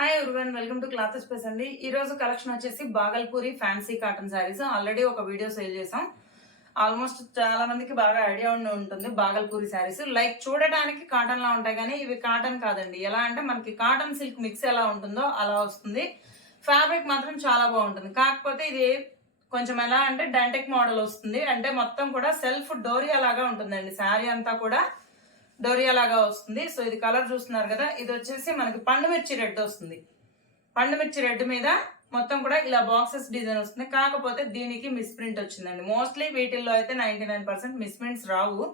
Hi everyone welcome to cloth space అండి. ఈ రోజు కలెక్షన్ వచ్చేసి Bhagalpuri fancy cotton sarees already ఒక వీడియో సేల్ చేసాం. ఆల్మోస్ట్ చాలా మందికి బాగా ఐడియా ఉండి ఉంటుంది బాగల్పూరి శారీస్ లైక్ చూడడానికి కాటన్ లా ఉంటాయి కానీ ఇవి కాటన్ కాదండి. ఎలా అంటే మనకి కాటన్ సిల్క్ మిక్స్ ఎలా ఉంటుందో అలా వస్తుంది. ఫ్యాబ్రిక్ మాత్రం చాలా బాగుంటుంది. కాకపోతే ఇది కొంచెం ఎలా అంటే డెంటెక్ మోడల్ వస్తుంది. అంటే మొత్తం కూడా సెల్ఫ్ డోరియా లాగా ఉంటుందండి. శారీ అంతా కూడా డోరియా లాగా వస్తుంది. సో ఇది కలర్ చూస్తున్నారు కదా ఇది వచ్చేసి మనకి పండు మిర్చి రెడ్ వస్తుంది. పండు మిర్చి రెడ్ మీద మొత్తం కూడా ఇలా బాక్సెస్ డిజైన్ వస్తుంది. కాకపోతే దీనికి మిస్ప్రింట్ వచ్చిందండి. మోస్ట్లీ వీటిల్లో అయితే నైన్టీ నైన్ పర్సెంట్ మిస్ప్రింట్స్ రావు.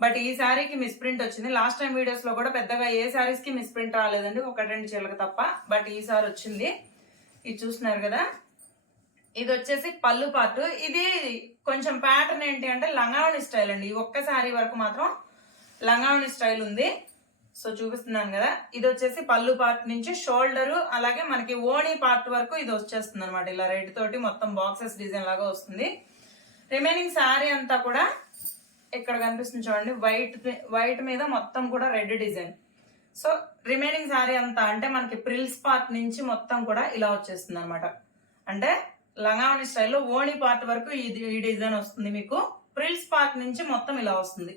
బట్ ఈ శారీకి మిస్ప్రింట్ వచ్చింది. లాస్ట్ టైం వీడియోస్లో కూడా పెద్దగా ఏ శారీస్కి మిస్ప్రింట్ రాలేదండి. ఒక రెండు చీరలకు తప్ప. బట్ ఈ సారి వచ్చింది. ఇది చూస్తున్నారు కదా. ఇది వచ్చేసి పళ్ళు పార్ట్ ఇది కొంచెం ప్యాటర్న్ ఏంటి అంటే లంగావణి స్టైల్ అండి. ఈ ఒక్క శారీ వరకు మాత్రం లంగావణి స్టైల్ ఉంది. సో చూపిస్తున్నాను కదా. ఇది వచ్చేసి పళ్ళు పార్ట్ నుంచి షోల్డర్ అలాగే మనకి ఓణి పార్ట్ వరకు ఇది వచ్చేస్తుంది అనమాట ఇలా రెడ్ తోటి మొత్తం బాక్సెస్ డిజైన్ లాగా వస్తుంది. రిమైనింగ్ శారీ అంతా కూడా ఇక్కడ కనిపిస్తుంది చూడండి. వైట్ వైట్ మీద మొత్తం కూడా red design so remaining saree అంతా అంటే మనకి ప్రిల్స్ పార్ట్ నుంచి మొత్తం కూడా ఇలా వచ్చేస్తుంది అనమాట అంటే లంగావణి స్టైల్లో ఓణి పార్ట్ వరకు ఇది ఈ డిజైన్ వస్తుంది మీకు. ప్రిల్స్ పార్ట్ నుంచి మొత్తం ఇలా వస్తుంది.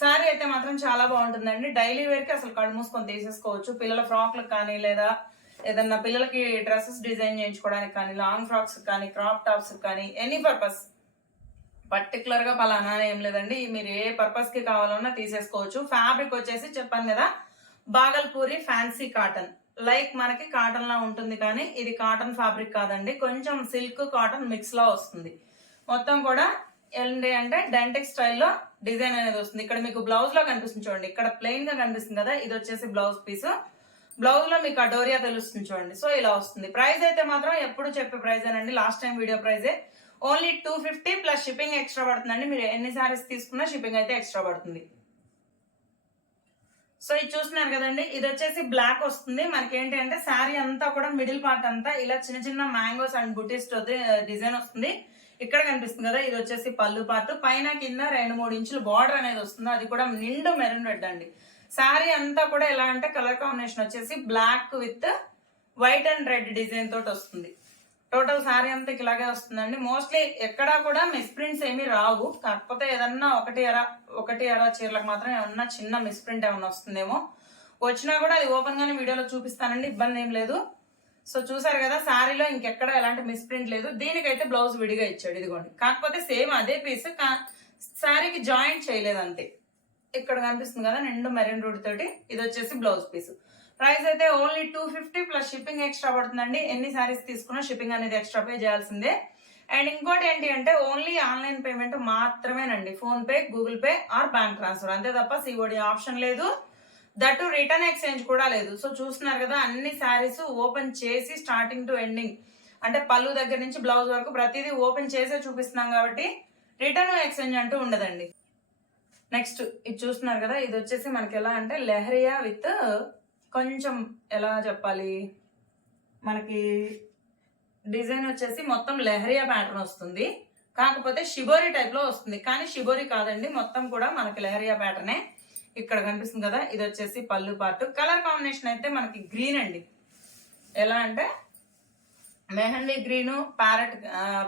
శారీ అయితే మాత్రం చాలా బాగుంటుందండి. డైలీ వేర్కి అసలు కళ్ళు మూసుకొని తీసేసుకోవచ్చు. పిల్లల ఫ్రాక్లకు కానీ లేదా ఏదన్నా పిల్లలకి డ్రెస్సెస్ డిజైన్ చేయించుకోవడానికి కానీ లాంగ్ ఫ్రాక్స్ కానీ క్రాప్ టాప్స్ కానీ ఎనీ పర్పస్ పర్టికులర్గా పలానా ఏం లేదండి. మీరు ఏ పర్పస్కి కావాలన్నా తీసేసుకోవచ్చు. ఫ్యాబ్రిక్ వచ్చేసి చెప్పాను కదా బాగల్పూరి ఫ్యాన్సీ కాటన్ లైక్ మనకి కాటన్లా ఉంటుంది కానీ ఇది కాటన్ ఫ్యాబ్రిక్ కాదండి. కొంచెం సిల్క్ కాటన్ మిక్స్లా వస్తుంది. మొత్తం కూడా ఏంటి అంటే డెంటిక్ స్టైల్లో డిజైన్ అనేది వస్తుంది. ఇక్కడ మీకు బ్లౌజ్లో కనిపిస్తుంది చూడండి. ఇక్కడ ప్లెయిన్గా కనిపిస్తుంది కదా ఇది వచ్చేసి బ్లౌజ్ పీస్ బ్లౌజ్లో మీకు అడోరియా తెలుస్తుంది చూడండి. సో ఇలా వస్తుంది. ప్రైస్ అయితే మాత్రం ఎప్పుడు చెప్పే ప్రైస్ అండి last time video ప్రైజే only two fifty plus shipping extra పడుతుందండి. మీరు ఎన్ని సారీస్ తీసుకున్నా షిప్పింగ్ అయితే ఎక్స్ట్రా పడుతుంది. సో ఇది చూస్తున్నారు కదండి. ఇది వచ్చేసి బ్లాక్ వస్తుంది. మనకి ఏంటి అంటే శారీ అంతా కూడా మిడిల్ పార్ట్ అంతా ఇలా చిన్న చిన్న మ్యాంగోస్ అండ్ బుటీస్ డిజైన్ వస్తుంది. ఇక్కడ కనిపిస్తుంది కదా ఇది వచ్చేసి పళ్ళు పార్ట్. పైన కింద రెండు మూడు ఇంచులు బార్డర్ అనేది వస్తుంది. అది కూడా నిండు మెరూన్ రెడ్ అండి. శారీ అంతా కూడా ఎలా అంటే కలర్ కాంబినేషన్ వచ్చేసి black with white and red design తోటి వస్తుంది. టోటల్ శారీ అంతా ఇలాగే వస్తుందండి. మోస్ట్లీ ఎక్కడా కూడా మిస్ ప్రింట్స్ ఏమీ రావు. కాకపోతే ఏదన్నా ఒకటి అర ఒకటి అర చీరలకు మాత్రం ఏమన్నా చిన్న మిస్ ప్రింట్ ఏమన్నా వస్తుందేమో. వచ్చినా కూడా అది ఓపెన్ గానే వీడియోలో చూపిస్తానండి. ఇబ్బంది ఏం లేదు. సో చూసారు కదా శారీలో ఇంకెక్కడ ఎలాంటి మిస్ప్రింట్ లేదు. దీనికైతే బ్లౌజ్ విడిగా ఇచ్చాడు ఇదిగోండి. కాకపోతే సేమ్ అదే పీస్ శారీకి జాయింట్ చేయలేదు అంతే. ఇక్కడ కనిపిస్తుంది కదా నిండు మెరీన్ రూడ్ తోటి ఇది వచ్చేసి బ్లౌజ్ పీస్. ప్రైస్ అయితే only two fifty plus shipping extra పడుతుందండి. ఎన్ని శారీస్ తీసుకున్నా షిప్పింగ్ అనేది ఎక్స్ట్రా పే చేయాల్సిందే. అండ్ ఇంకోటి ఏంటి అంటే ఓన్లీ ఆన్లైన్ పేమెంట్ మాత్రమేనండి. PhonePe Google Pay or bank transfer. అంతే తప్ప సిఓడి ఆప్షన్ లేదు. దట్ రిటర్న్ ఎక్స్చేంజ్ కూడా లేదు. సో చూస్తున్నారు కదా అన్ని శారీస్ ఓపెన్ చేసి స్టార్టింగ్ టు ఎండింగ్ అంటే పళ్ళు దగ్గర నుంచి బ్లౌజ్ వరకు ప్రతిదీ ఓపెన్ చేసే చూపిస్తున్నాం కాబట్టి రిటర్న్ ఎక్స్చేంజ్ అంటూ ఉండదండి. నెక్స్ట్ ఇది చూస్తున్నారు కదా ఇది వచ్చేసి మనకి ఎలా అంటే లెహరియా విత్ కొంచెం ఎలా చెప్పాలి? మనకి డిజైన్ వచ్చేసి మొత్తం లెహరియా ప్యాటర్న్ వస్తుంది. కాకపోతే షిబోరి టైప్లో వస్తుంది. కానీ షిబోరి కాదండి మొత్తం కూడా మనకి లెహరియా ప్యాటర్నే ఇక్కడ కనిపిస్తుంది కదా ఇది వచ్చేసి పళ్ళు పార్ట్ కలర్ కాంబినేషన్ అయితే మనకి గ్రీన్ అండి. ఎలా అంటే mehndi green parrot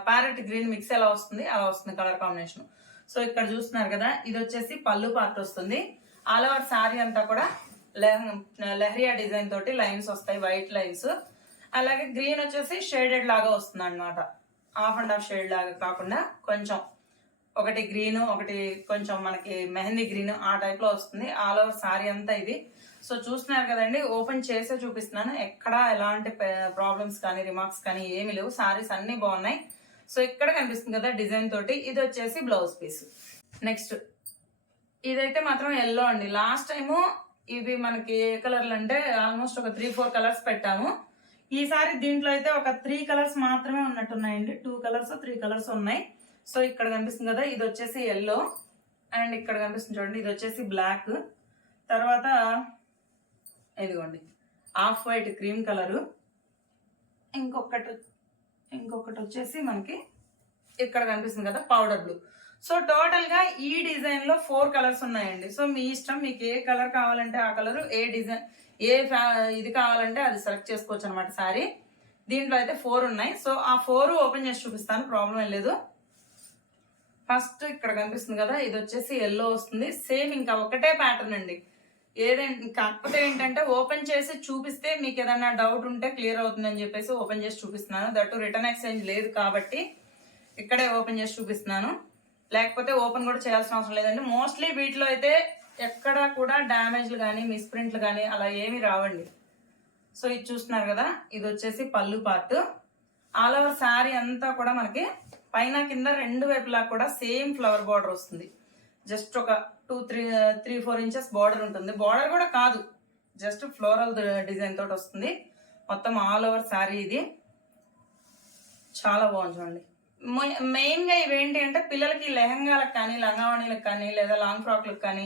parrot green mix ఎలా వస్తుంది అలా వస్తుంది కలర్ కాంబినేషన్ సో ఇక్కడ చూస్తున్నారు కదా ఇది వచ్చేసి పళ్ళు పార్ట్ వస్తుంది. ఆల్ ఓవర్ శారీ అంతా కూడా లెహరియా డిజైన్ తోటి లైన్స్ వస్తాయి వైట్ లైన్స్ అలాగే గ్రీన్ వచ్చేసి షేడెడ్ లాగా వస్తుంది అనమాట హాఫ్ అండ్ హాఫ్ షేడ్ లాగా కాకుండా కొంచెం ఒకటి గ్రీన్ ఒకటి కొంచెం మనకి మెహందీ గ్రీన్ ఆ టైప్లో వస్తుంది. ఆల్ ఓవర్ శారీ అంతా ఇది. సో చూస్తున్నారు కదండి ఓపెన్ చేసే చూపిస్తున్నాను. ఎక్కడ ఎలాంటి ప్రాబ్లమ్స్ కానీ రిమార్క్స్ కానీ ఏమి లేవు. సారీస్ అన్ని బాగున్నాయి. సో ఇక్కడ కనిపిస్తుంది కదా డిజైన్ తోటి. ఇది వచ్చేసి బ్లౌజ్ పీస్ నెక్స్ట్ ఇదైతే మాత్రం ఎల్లో అండి. లాస్ట్ టైము ఇవి మనకి ఏ కలర్లు అంటే ఆల్మోస్ట్ ఒక త్రీ ఫోర్ కలర్స్ పెట్టాము. ఈసారి దీంట్లో అయితే ఒక త్రీ కలర్స్ మాత్రమే ఉన్నట్టున్నాయండి. టూ కలర్స్ త్రీ కలర్స్ ఉన్నాయి. సో ఇక్కడ కనిపిస్తుంది కదా ఇది వచ్చేసి ఎల్లో అండ్ ఇక్కడ కనిపిస్తుంది చూడండి ఇది వచ్చేసి బ్లాక్ తర్వాత ఇదిగోండి ఆఫ్ వైట్ క్రీమ్ కలరు ఇంకొకటి ఇంకొకటి వచ్చేసి మనకి ఇక్కడ కనిపిస్తుంది కదా పౌడర్ బ్లూ సో టోటల్గా ఈ డిజైన్లో ఫోర్ కలర్స్ ఉన్నాయండి. సో మీ ఇష్టం మీకు ఏ కలర్ కావాలంటే ఆ కలర్ ఏ డిజైన్ ఏ ఫ్యా- ఇది కావాలంటే అది సెలెక్ట్ చేసుకోవచ్చు అనమాట సారీ. దీంట్లో అయితే ఫోర్ ఉన్నాయి. సో ఆ ఫోర్ ఓపెన్ చేసి చూపిస్తాను ప్రాబ్లం ఏం లేదు. ఫస్ట్ ఇక్కడ కనిపిస్తుంది కదా ఇది వచ్చేసి ఎల్లో వస్తుంది. సేమ్ ఇంకా ఒకటే ప్యాటర్న్ అండి. ఏదంటే కాకపోతే ఏంటంటే ఓపెన్ చేసి చూపిస్తే మీకు ఏదైనా డౌట్ ఉంటే క్లియర్ అవుతుందని చెప్పేసి ఓపెన్ చేసి చూపిస్తున్నాను. దట్టు రిటర్న్ ఎక్స్చేంజ్ లేదు కాబట్టి ఇక్కడే ఓపెన్ చేసి చూపిస్తున్నాను. లేకపోతే ఓపెన్ కూడా చేయాల్సిన అవసరం లేదండి. మోస్ట్లీ వీటిలో అయితే ఎక్కడ కూడా డ్యామేజ్లు కానీ మిస్ప్రింట్లు కానీ అలా ఏమీ రావండి. సో ఇది చూస్తున్నారు కదా ఇది వచ్చేసి పళ్ళు పార్ట్ ఆల్ ఓవర్ శారీ అంతా కూడా మనకి పైన కింద రెండు వైపులా కూడా సేమ్ ఫ్లవర్ బార్డర్ వస్తుంది. జస్ట్ ఒక two three three four inches border ఉంటుంది. బార్డర్ కూడా కాదు. జస్ట్ ఫ్లోరల్ డిజైన్ తోటి వస్తుంది. మొత్తం ఆల్ ఓవర్ శారీ ఇది. చాలా బాగుంది చూడండి. మెయిన్గా ఇవేంటి అంటే పిల్లలకి లెహంగాలకు కానీ లంగావణీలకు కానీ లేదా లాంగ్ ఫ్రాక్లకు కానీ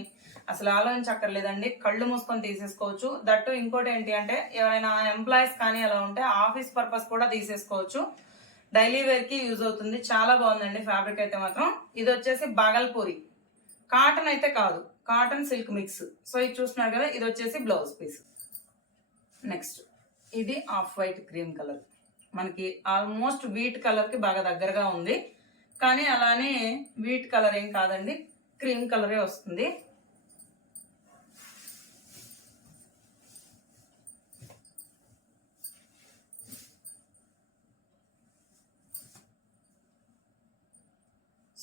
అసలు ఆలోచించక్కర్లేదండి. కళ్ళు మూసుకొని తీసేసుకోవచ్చు. దట్టు ఇంకోటి ఏంటి అంటే ఎవరైనా ఎంప్లాయీస్ కానీ అలా ఉంటే ఆఫీస్ పర్పస్ కూడా తీసేసుకోవచ్చు. డైలీ వేర్కి యూజ్ అవుతుంది. చాలా బాగుందండి ఫ్యాబ్రిక్ అయితే మాత్రం. ఇది వచ్చేసి బాగల్పూరి. కాటన్ అయితే కాదు. Cotton silk mix. సో ఇది చూస్తున్నారు కదా ఇది వచ్చేసి బ్లౌజ్ పీస్. నెక్స్ట్ ఇది ఆఫ్ వైట్ క్రీమ్ కలర్. మనకి ఆల్మోస్ట్ వీట్ కలర్కి బాగా దగ్గరగా ఉంది. కానీ అలానే వీట్ కలర్ ఏం కాదండి క్రీమ్ కలరే వస్తుంది.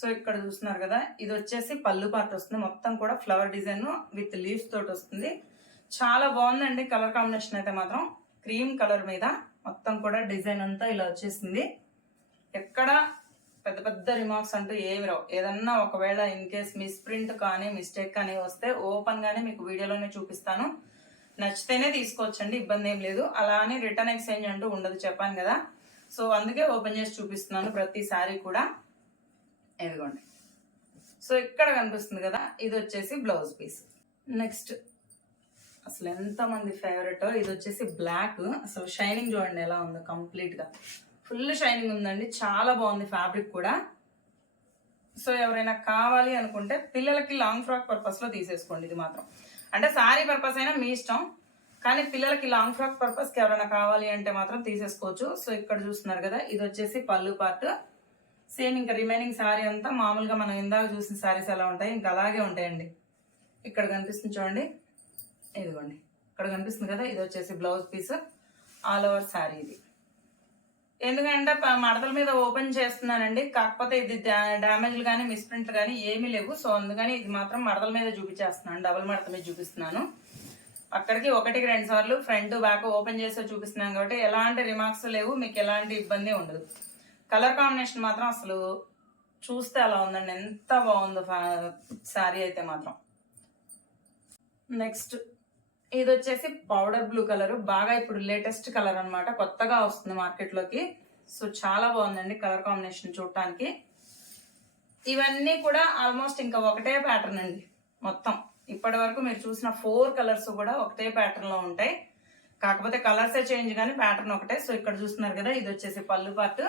సో ఇక్కడ చూస్తున్నారు కదా ఇది వచ్చేసి పళ్ళు పార్ట్ వస్తుంది. మొత్తం కూడా ఫ్లవర్ డిజైన్ విత్ లీవ్స్ తోటి వస్తుంది. చాలా బాగుందండి కలర్ కాంబినేషన్ అయితే మాత్రం. క్రీమ్ కలర్ మీద మొత్తం కూడా డిజైన్ అంతా ఇలా వచ్చేసింది. ఎక్కడ పెద్ద పెద్ద రిమార్క్స్ అంటూ ఏమి రావు. ఏదన్నా ఒకవేళ ఇన్ కేస్ మిస్ప్రింట్ కానీ మిస్టేక్ కానీ వస్తే ఓపెన్ గానే మీకు వీడియోలోనే చూపిస్తాను. నచ్చితేనే తీసుకోవచ్చండి ఇబ్బంది ఏం లేదు. అలా అని రిటర్న్ ఎక్స్చేంజ్ అంటూ ఉండదు చెప్పాను కదా. సో అందుకే ఓపెన్ చేసి చూపిస్తున్నాను ప్రతి సారీ కూడా. ఇదిగోండి. సో ఇక్కడ కనిపిస్తుంది కదా ఇది వచ్చేసి బ్లౌజ్ పీస్. నెక్స్ట్ అసలు ఎంత మంది ఫేవరెట్ ఇది వచ్చేసి బ్లాక్ అసలు షైనింగ్ చూడండి ఎలా ఉందో కంప్లీట్గా ఫుల్ షైనింగ్ ఉందండి చాలా బాగుంది ఫ్యాబ్రిక్ కూడా. సో ఎవరైనా కావాలి అనుకుంటే పిల్లలకి లాంగ్ ఫ్రాక్ పర్పస్లో తీసేసుకోండి ఇది మాత్రం. అంటే సారీ పర్పస్ అయినా మీ ఇష్టం కానీ పిల్లలకి లాంగ్ ఫ్రాక్ పర్పస్కి ఎవరైనా కావాలి అంటే మాత్రం తీసేసుకోవచ్చు. సో ఇక్కడ చూస్తున్నారు కదా ఇది వచ్చేసి పళ్ళు పార్ట్ సేమ్ ఇంకా రిమైనింగ్ శారీ అంతా మామూలుగా మనం ఇందాక చూసిన శారీస్ ఎలా ఉంటాయి ఇంకా అలాగే ఉంటాయండి. ఇక్కడ కనిపిస్తుంది చూడండి. ఇదిగోండి. ఇక్కడ కనిపిస్తుంది కదా ఇది వచ్చేసి blouse piece. All over saree ఇది. ఎందుకంటే ప- మడతల మీద ఓపెన్ చేస్తున్నానండి. కాకపోతే ఇది డ్యామేజ్లు కానీ మిస్ప్రింట్లు కానీ ఏమీ లేవు. సో అందుకని ఇది మాత్రం మడతల మీద చూపించేస్తున్నాను. డబుల్ మడత మీద చూపిస్తున్నాను. అక్కడికి ఒకటికి రెండు సార్లు ఫ్రంట్ బ్యాక్ ఓపెన్ చేసి చూపిస్తున్నాను కాబట్టి ఎలాంటి రిమార్క్స్ లేవు. మీకు ఎలాంటి ఇబ్బంది ఉండదు. కలర్ కాంబినేషన్ మాత్రం అసలు చూస్తే అలా ఉందండి. ఎంత బాగుందో శారీ అయితే మాత్రం. నెక్స్ట్ ఇది వచ్చేసి పౌడర్ బ్లూ కలర్. బాగా ఇప్పుడు లేటెస్ట్ కలర్ అనమాట కొత్తగా వస్తుంది మార్కెట్లోకి. సో చాలా బాగుందండి కలర్ కాంబినేషన్ చూడటానికి. ఇవన్నీ కూడా ఆల్మోస్ట్ ఇంకా ఒకటే ప్యాటర్న్ అండి మొత్తం. ఇప్పటి వరకు మీరు చూసిన ఫోర్ కలర్స్ కూడా ఒకటే ప్యాటర్న్లో ఉంటాయి. కాకపోతే కలర్సే చేంజ్ కానీ ప్యాటర్న్ ఒకటే. సో ఇక్కడ చూస్తున్నారు కదా ఇది వచ్చేసి పళ్ళు పార్ట్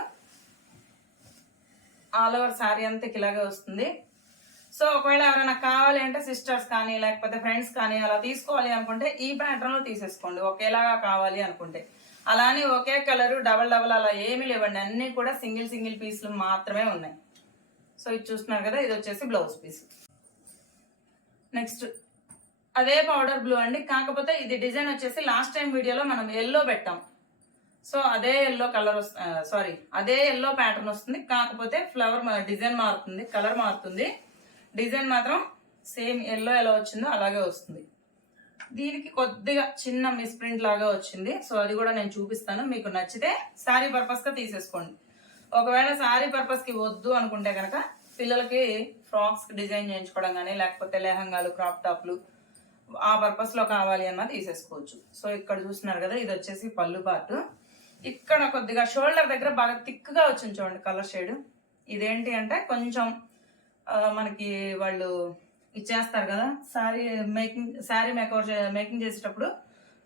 ఆల్ ఓవర్ శారీ అంతా ఇలాగే వస్తుంది. సో ఒకవేళ ఎవరైనా కావాలి అంటే సిస్టర్స్ కానీ లేకపోతే ఫ్రెండ్స్ కానీ అలా తీసుకోవాలి అనుకుంటే ఈ ప్యాటర్న్లో తీసేసుకోండి. ఒకేలాగా కావాలి అనుకుంటే. అలానే ఒకే కలరు డబల్ డబల్ అలా ఏమీ లేవండి. అన్ని కూడా సింగిల్ సింగిల్ పీస్లు మాత్రమే ఉన్నాయి. సో ఇది చూస్తున్నారు కదా ఇది వచ్చేసి బ్లౌజ్ పీస్ నెక్స్ట్ అదే పౌడర్ బ్లూ అండి. కాకపోతే ఇది డిజైన్ వచ్చేసి లాస్ట్ టైం వీడియోలో మనం ఎల్లో పెట్టాం. సో అదే ఎల్లో కలర్ వస్తుంది సారీ అదే ఎల్లో ప్యాటర్న్ వస్తుంది. కాకపోతే ఫ్లవర్ డిజైన్ మారుతుంది కలర్ మారుతుంది. డిజైన్ మాత్రం సేమ్ ఎల్లో ఎలా వచ్చిందో అలాగే వస్తుంది. దీనికి కొద్దిగా చిన్న మిస్ప్రింట్ లాగా వచ్చింది. సో అది కూడా నేను చూపిస్తాను. మీకు నచ్చితే శారీ పర్పస్గా తీసేసుకోండి. ఒకవేళ శారీ పర్పస్కి వద్దు అనుకుంటే కనుక పిల్లలకి ఫ్రాక్స్ డిజైన్ చేయించుకోవడం కానీ లేకపోతే లెహంగాలు క్రాప్ టాప్లు ఆ పర్పస్లో కావాలి అన్న తీసేసుకోవచ్చు. సో ఇక్కడ చూస్తున్నారు కదా ఇది వచ్చేసి పళ్ళు పార్ట్ ఇక్కడ కొద్దిగా షోల్డర్ దగ్గర బాగా థిక్గా వచ్చింది చూడండి కలర్ షేడ్. ఇదేంటి అంటే కొంచెం మనకి వాళ్ళు ఇచ్చేస్తారు కదా saree making saree makeover making చేసేటప్పుడు.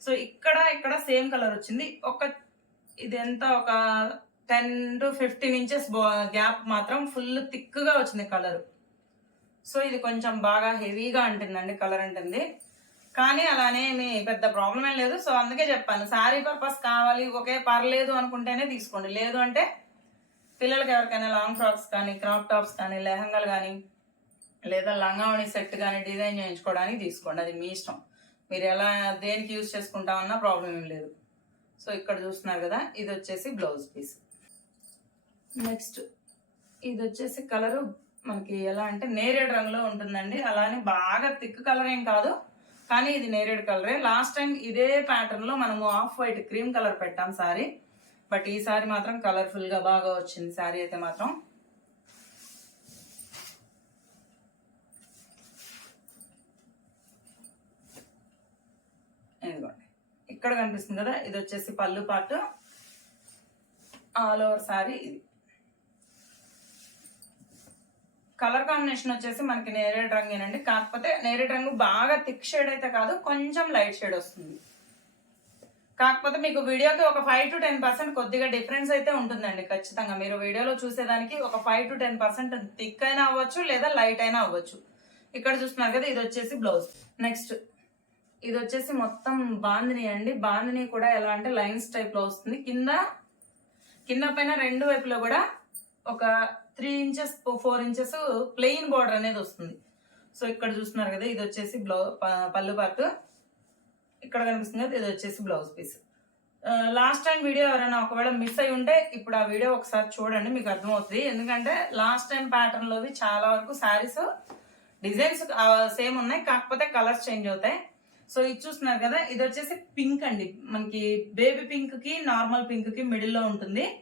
సో ఇక్కడ ఇక్కడ సేమ్ కలర్ వచ్చింది. ఒక ఇది ఎంత? ఒక ten to fifteen inches gap మాత్రం ఫుల్ థిక్గా వచ్చింది కలర్. సో ఇది కొంచెం బాగా హెవీగా అంటుందండి కలర్ అంటుంది. కానీ అలానే మీ పెద్ద ప్రాబ్లం ఏం లేదు. సో అందుకే చెప్పాను శారీ పర్పస్ కావాలి ఒకే పర్లేదు అనుకుంటేనే తీసుకోండి. లేదు అంటే పిల్లలకి ఎవరికైనా లాంగ్ ఫ్రాక్స్ కానీ క్రాప్ టాప్స్ కానీ లెహంగాలు కానీ లేదా లంగావణి సెట్ కానీ డిజైన్ చేయించుకోవడానికి తీసుకోండి. అది మీ ఇష్టం. మీరు ఎలా దేనికి యూజ్ చేసుకుంటామన్నా ప్రాబ్లం ఏం లేదు. సో ఇక్కడ చూస్తున్నారు కదా ఇది వచ్చేసి బ్లౌజ్ పీస్ నెక్స్ట్ ఇది వచ్చేసి కలరు మనకి ఎలా అంటే నేరేడు రంగులో ఉంటుందండి. అలానే బాగా థిక్ కలర్ ఏం కాదు. కానీ ఇది నేరేడు కలరే. లాస్ట్ టైం ఇదే ప్యాటర్న్లో మనము ఆఫ్ వైట్ క్రీమ్ కలర్ పెట్టాం సారీ. బట్ ఈ సారీ మాత్రం కలర్ఫుల్గా బాగా వచ్చింది సారీ అయితే మాత్రం. ఇదిగోండి. ఇక్కడ కనిపిస్తుంది కదా ఇది వచ్చేసి పళ్ళు పాటు. ఆల్ ఓవర్ సారీ ఇది. కలర్ కాంబినేషన్ వచ్చేసి మనకి నేరేడు రంగేనండి. కాకపోతే నేరేడు రంగు బాగా థిక్ షేడ్ అయితే కాదు కొంచెం లైట్ షేడ్ వస్తుంది. కాకపోతే మీకు వీడియోకి ఒక ఫైవ్ టు టెన్ పర్సెంట్ కొద్దిగా డిఫరెన్స్ అయితే ఉంటుందండి ఖచ్చితంగా. మీరు వీడియోలో చూసేదానికి ఒక five to ten percent thick అయినా అవ్వచ్చు లేదా లైట్ అయినా అవ్వచ్చు. ఇక్కడ చూస్తున్నారు కదా ఇది వచ్చేసి బ్లౌజ్. నెక్స్ట్ ఇది వచ్చేసి మొత్తం బాందిని అండి. బాందిని కూడా ఎలా అంటే లైన్స్ టైప్లో వస్తుంది. కింద కింద పైన రెండు వైపులో కూడా ఒక three inches four inches plain border అనేది వస్తుంది. సో ఇక్కడ చూస్తున్నారు కదా ఇది వచ్చేసి బ్లౌ ప- పళ్ళు పార్ట్ ఇక్కడ కనిపిస్తుంది కదా ఇది వచ్చేసి blouse piece. Last time video ఎవరైనా ఒకవేళ మిస్ అయి ఉంటే ఇప్పుడు ఆ వీడియో ఒకసారి చూడండి మీకు అర్థమవుతుంది. ఎందుకంటే లాస్ట్ టైం ప్యాటర్న్ లోవి చాలా వరకు శారీస్ డిజైన్స్ సేమ్ ఉన్నాయి. కాకపోతే కలర్స్ చేంజ్ అవుతాయి. సో ఇది చూస్తున్నారు కదా ఇది వచ్చేసి పింక్ అండి. మనకి బేబీ పింక్కి నార్మల్ పింక్కి మిడిల్లో ఉంటుంది.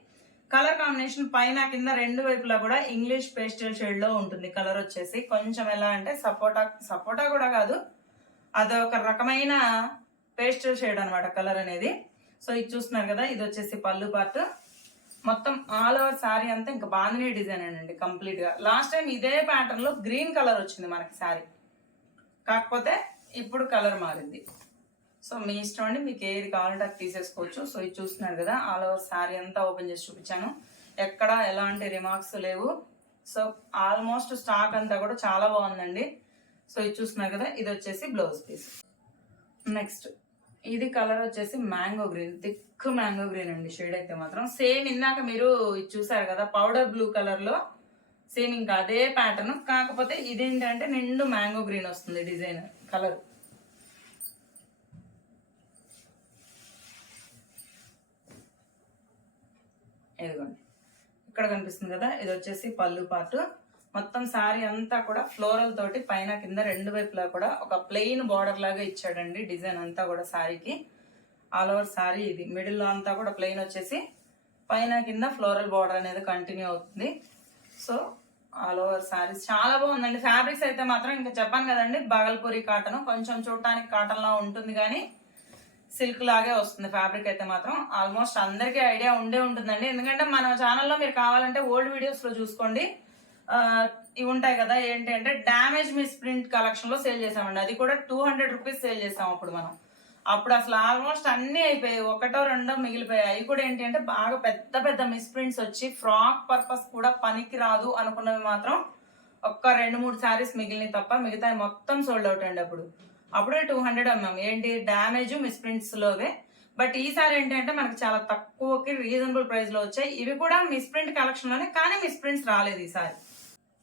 కలర్ కాంబినేషన్ పైన కింద రెండు వైపులా కూడా ఇంగ్లీష్ పేస్టల్ షేడ్లో ఉంటుంది. కలర్ వచ్చేసి కొంచెం ఎలా అంటే సపోటా సపోటా కూడా కాదు అదొక రకమైన పేస్టల్ షేడ్ అనమాట కలర్ అనేది. సో ఇది చూస్తున్నారు కదా ఇది వచ్చేసి పళ్ళు పార్ట్ మొత్తం ఆల్ ఓవర్ శారీ అంతా ఇంకా బాందినీ డిజైన్ అండి కంప్లీట్గా. లాస్ట్ టైం ఇదే ప్యాటర్న్లో గ్రీన్ కలర్ వచ్చింది మనకి శారీ. కాకపోతే ఇప్పుడు కలర్ మారింది. సో మీ ఇష్టం అండి మీకు ఏది కావాలంటే అది తీసేసుకోవచ్చు. సో ఇది చూస్తున్నారు కదా ఆల్ ఓవర్ శారీ అంతా ఓపెన్ చేసి చూపించాను. ఎక్కడ ఎలాంటి రిమార్క్స్ లేవు. సో ఆల్మోస్ట్ స్టాక్ అంతా కూడా చాలా బాగుందండి. సో ఇది చూస్తున్నారు కదా ఇది వచ్చేసి బ్లౌజ్ పీస్ నెక్స్ట్ ఇది కలర్ వచ్చేసి mango green thick mango green అండి షేడ్ అయితే మాత్రం. సేమ్ ఇందాక మీరు ఇది చూసారు కదా పౌడర్ బ్లూ కలర్లో సేమ్ ఇంకా అదే ప్యాటర్న్ కాకపోతే ఇదేంటంటే నిండు మ్యాంగో గ్రీన్ వస్తుంది డిజైన్ కలర్ ఇదిగోండి. ఇక్కడ కనిపిస్తుంది కదా ఇది వచ్చేసి పళ్ళు పార్ట్ మొత్తం శారీ అంతా కూడా ఫ్లోరల్ తోటి పైన కింద రెండు వైపులా కూడా ఒక ప్లెయిన్ బార్డర్ లాగా ఇచ్చాడండి డిజైన్ అంతా కూడా శారీకి ఆల్ ఓవర్ శారీ ఇది. మిడిల్లో అంతా కూడా ప్లెయిన్ వచ్చేసి పైన కింద ఫ్లోరల్ బార్డర్ అనేది కంటిన్యూ అవుతుంది. సో ఆల్ ఓవర్ శారీస్ చాలా బాగుందండి. ఫ్యాబ్రిక్స్ అయితే మాత్రం ఇంకా చెప్పాను కదండి బాగల్పూరి కాటన్. కొంచెం చూడటానికి కాటన్లా ఉంటుంది కానీ సిల్క్ లాగే వస్తుంది ఫ్యాబ్రిక్ అయితే మాత్రం. ఆల్మోస్ట్ అందరికీ ఐడియా ఉండే ఉంటుందండి. ఎందుకంటే మన ఛానల్లో మీరు కావాలంటే ఓల్డ్ వీడియోస్లో చూసుకోండి. ఇవి ఉంటాయి కదా ఏంటి అంటే డ్యామేజ్ మిస్ ప్రింట్ కలెక్షన్లో సేల్ చేసామండి అది కూడా టూ హండ్రెడ్ రూపీస్ సేల్ చేసాం అప్పుడు మనం. అప్పుడు అసలు ఆల్మోస్ట్ అన్నీ అయిపోయాయి. ఒకటో రెండో మిగిలిపోయాయి. అవి కూడా ఏంటి అంటే బాగా పెద్ద పెద్ద మిస్ ప్రింట్స్ వచ్చి ఫ్రాక్ పర్పస్ కూడా పనికి రాదు అనుకున్నవి మాత్రం ఒక్క రెండు మూడు శారీస్ మిగిలినవి తప్ప మిగతా మొత్తం సోల్డ్ అవుట్ అండి అప్పుడు. అప్పుడే టూ హండ్రెడ్ అమ్మాం ఏంటి? డ్యామేజ్ మిస్ప్రింట్స్లోవే బట్ ఈసారి ఏంటంటే మనకు చాలా తక్కువకి రీజనబుల్ ప్రైస్లో వచ్చాయి. ఇవి కూడా మిస్ప్రింట్ కలెక్షన్లోనే కానీ మిస్ప్రింట్స్ రాలేదు ఈసారి.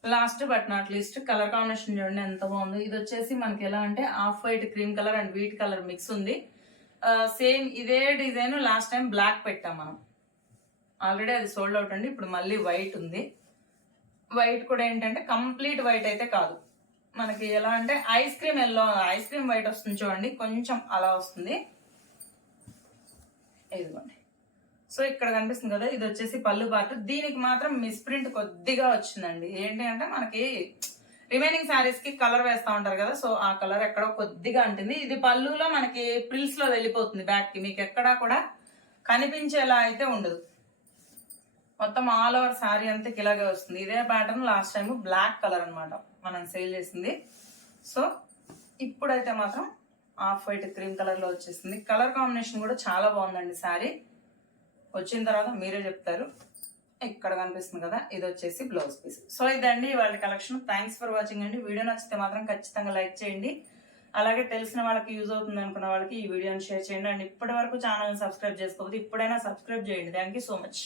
Last but not least colour combination చూడండి ఎంత బాగుంది. ఇది వచ్చేసి మనకి ఎలా అంటే off white cream colour and wheat colour mix ఉంది. సేమ్ ఇదే డిజైన్ లాస్ట్ టైం బ్లాక్ పెట్టాం మనం. ఆల్రెడీ అది సోల్డ్ అవుట్ అండి. ఇప్పుడు మళ్ళీ వైట్ ఉంది. వైట్ కూడా ఏంటంటే కంప్లీట్ వైట్ అయితే కాదు. మనకి ఎలా అంటే ice cream yellow ice cream white వస్తుంది చూడండి కొంచెం అలా వస్తుంది. ఇదిగోండి. సో ఇక్కడ కనిపిస్తుంది కదా ఇది వచ్చేసి పళ్ళు పార్ట్. దీనికి మాత్రం మిస్ప్రింట్ కొద్దిగా వచ్చిందండి. ఏంటి అంటే మనకి రిమైనింగ్ శారీస్కి కలర్ వేస్తూ ఉంటారు కదా సో ఆ కలర్ ఎక్కడో కొద్దిగా అంటుంది. ఇది పళ్ళులో మనకి ప్రిల్స్లో వెళ్ళిపోతుంది బ్యాక్కి. మీకు ఎక్కడా కూడా కనిపించేలా అయితే ఉండదు. మొత్తం ఆల్ ఓవర్ శారీ అంతా ఇలాగే వస్తుంది. ఇదే pattern last time black colour అనమాట మనం సేల్ చేసింది. సో ఇప్పుడైతే మాత్రం ఆఫ్ వైట్ క్రీమ్ కలర్లో వచ్చేసింది. కలర్ కాంబినేషన్ కూడా చాలా బాగుందండి శారీ. వచ్చిన తర్వాత మీరే చెప్తారు. ఇక్కడ కనిపిస్తుంది కదా? ఇది వచ్చేసి బ్లౌజ్ పీస్ సో ఇదండి వాళ్ళ కలెక్షన్ థ్యాంక్స్ ఫర్ వాచింగ్ అండి. వీడియో నచ్చితే మాత్రం ఖచ్చితంగా లైక్ చేయండి. అలాగే తెలిసిన వాళ్ళకి యూజ్ అవుతుంది అనుకున్న వాళ్ళకి ఈ వీడియోని షేర్ చేయండి. అండ్ ఇప్పటి వరకు ఛానల్ని సబ్స్క్రైబ్ చేసుకోకపోతే ఇప్పుడైనా సబ్స్క్రైబ్ చేయండి. Thank so much